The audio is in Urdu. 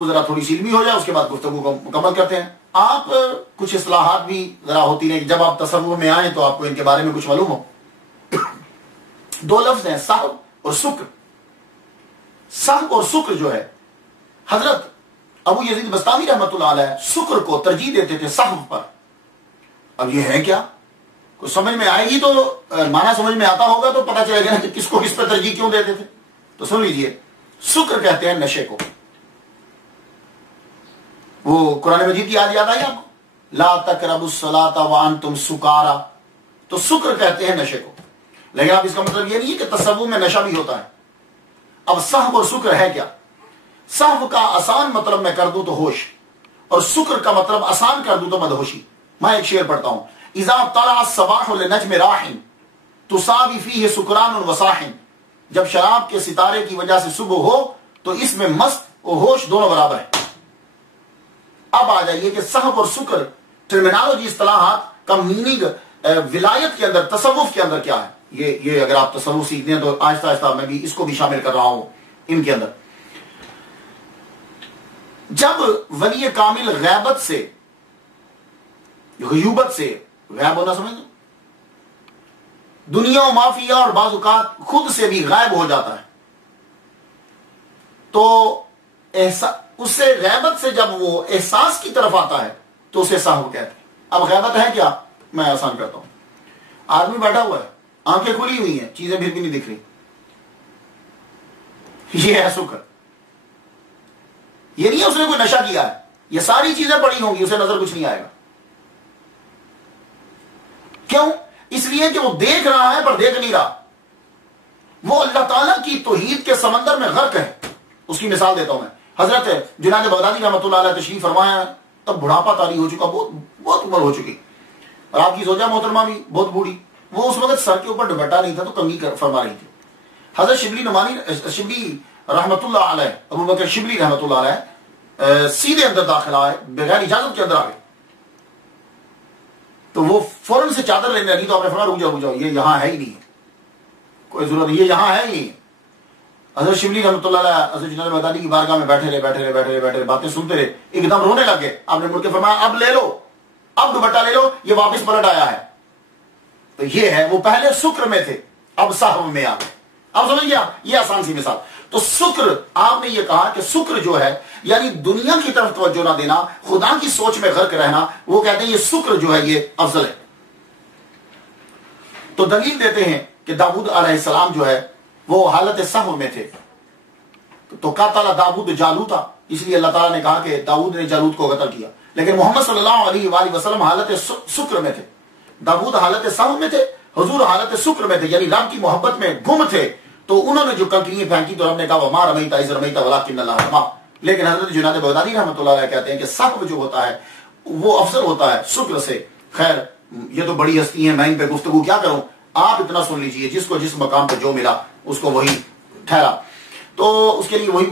ذرا تھوڑی سی علمی ہو جائے، اس کے بعد گفتگو کو مکمل کرتے ہیں۔ آپ کچھ اصلاحات بھی ذرا ہوتی ہیں کہ جب آپ تصوف میں آئیں تو آپ کو ان کے بارے میں کچھ معلوم ہو۔ دو لفظ ہیں، سہو اور سکر۔ سہو اور سکر جو ہے، حضرت ابو یزید بستامی رحمۃ اللہ علیہ سکر کو ترجیح دیتے تھے سہو پر۔ اب یہ ہے کیا؟ کچھ سمجھ میں آئے گی تو معنی سمجھ میں آتا ہوگا تو پتہ چلے گا کہ کس کو کس پہ ترجیح کیوں دیتے تھے۔ تو سن لیجئے، سکر کہتے ہیں نشے کو۔ وہ قرآن مجید کی آیت یاد آئی آپ کو، لا تقربوا الصلاۃ وانتم سکارا، تو سکر کہتے ہیں نشے کو۔ لیکن اب اس کا مطلب یہ نہیں ہے کہ تصوف میں نشہ بھی ہوتا ہے۔ اب سہو اور سکر ہے کیا؟ سہو کا آسان مطلب میں کر دوں تو ہوش، اور سکر کا مطلب آسان کر دوں تو مدہوشی۔ میں ایک شعر پڑھتا ہوں، اذا طلع الصباح لنجم راح تصابی فیہ سکران وصاح، جب شراب کے ستارے کی وجہ سے صبح ہو تو اس میں مست اور ہوش دونوں برابر ہیں۔ اب آ جائیے کہ سہو اور سکر ٹرمینالوجی اصطلاحات کا میننگ ولایت کے اندر، تصوف کے اندر کیا ہے، یہ اگر آپ تصوف سیکھتے ہیں تو آہستہ آہستہ میں بھی اس کو بھی شامل کر رہا ہوں ان کے اندر۔ جب ولی کامل غیبت سے، غیوبت سے، غیب ہونا سمجھتے، دنیا و مافیہ اور بعض اوقات خود سے بھی غائب ہو جاتا ہے، تو اس سے غیبت سے جب وہ احساس کی طرف آتا ہے تو اسے سہو کہتے ہیں۔ اب غیبت ہے کیا؟ میں آسان کرتا ہوں۔ آدمی بیٹھا ہوا ہے، آنکھیں کھلی ہوئی ہیں، چیزیں بھی نہیں دکھ رہی، یہ ہے سکر۔ یہ نہیں ہے اس نے کوئی نشہ کیا ہے، یہ ساری چیزیں پڑی ہوں گی، اسے نظر کچھ نہیں آئے گا۔ کیوں؟ اس لیے کہ وہ دیکھ رہا ہے پر دیکھ نہیں رہا، وہ اللہ تعالیٰ کی توحید کے سمندر میں غرق ہے۔ اس کی مثال دیتا ہوں میں، حضرت جنید بغدادی رحمۃ اللہ علیہ تشریف فرمایا، تب بڑھاپا طاری ہو چکا، بہت عمر ہو چکی، اور آپ کی زوجہ محترمہ بھی بہت بوڑھی۔ وہ اس وقت سر کے اوپر دوپٹہ نہیں تھا تو کنگھی فرما رہی تھی۔ حضرت شبلی رحمۃ اللہ علیہ، ابو بکر شبلی رحمۃ اللہ علیہ سیدھے اندر داخل آئے، بغیر اجازت کے اندر آ گئے، تو وہ فوراً سے چادر لینے لگی، تو آپ نے فرمایا رک جاؤ، یہ یہاں ہے ہی نہیں، کوئی ضرورت نہیں، یہ یہاں ہے ہی نہیں۔ حضرت شبلی رحمۃ اللہ علیہ حضرت جنید بغدادی کی بارگاہ میں بیٹھے رہے، باتیں سنتے رہے، ایک دم رونے لگے۔ آپ نے مڑ کے فرمایا اب لے لو، اب دوپٹہ لے لو، یہ واپس پلٹ آیا ہے۔ تو یہ ہے، وہ پہلے سکر میں تھے، اب سہو میں آ گئے۔ اب سمجھ گیا؟ یہ آسان سی مثال۔ تو سکر، آپ نے یہ کہا کہ سکر جو ہے یعنی دنیا کی طرف توجہ نہ دینا، خدا کی سوچ میں غرق رہنا، وہ کہتے ہیں یہ سکر جو ہے یہ افضل ہے۔ تو دلیل دیتے ہیں کہ داؤد علیہ السلام جو ہے وہ حالت سہو میں تھے، تو قاتل داؤد جالوتا، اس لیے اللہ تعالیٰ نے کہا کہ داؤد نے جالوت کو قتل کیا۔ لیکن محمد صلی اللہ علیہ وآلہ وسلم حالت سکر میں تھے، داؤد حالت سہو میں تھے، حضور حالت سکر میں تھے، یعنی رب کی محبت میں گم تھے۔ تو انہوں نے جو کنکریاں پھینکی تو رب نے کہا وما رمیت اذ رمیت ولکن اللہ رمی۔ لیکن حضرت جنید بغدادی رحمۃ اللہ علیہ کہتے ہیں کہ سہو جو ہوتا ہے وہ افضل ہوتا ہے سکر سے۔ خیر یہ تو بڑی ہستی ہیں، میں ان پہ گفتگو کیا کروں، آپ اتنا سن لیجئے، جس کو جس مقام پہ جو ملا اس کو وہی ٹھہرا، تو اس کے لیے وہی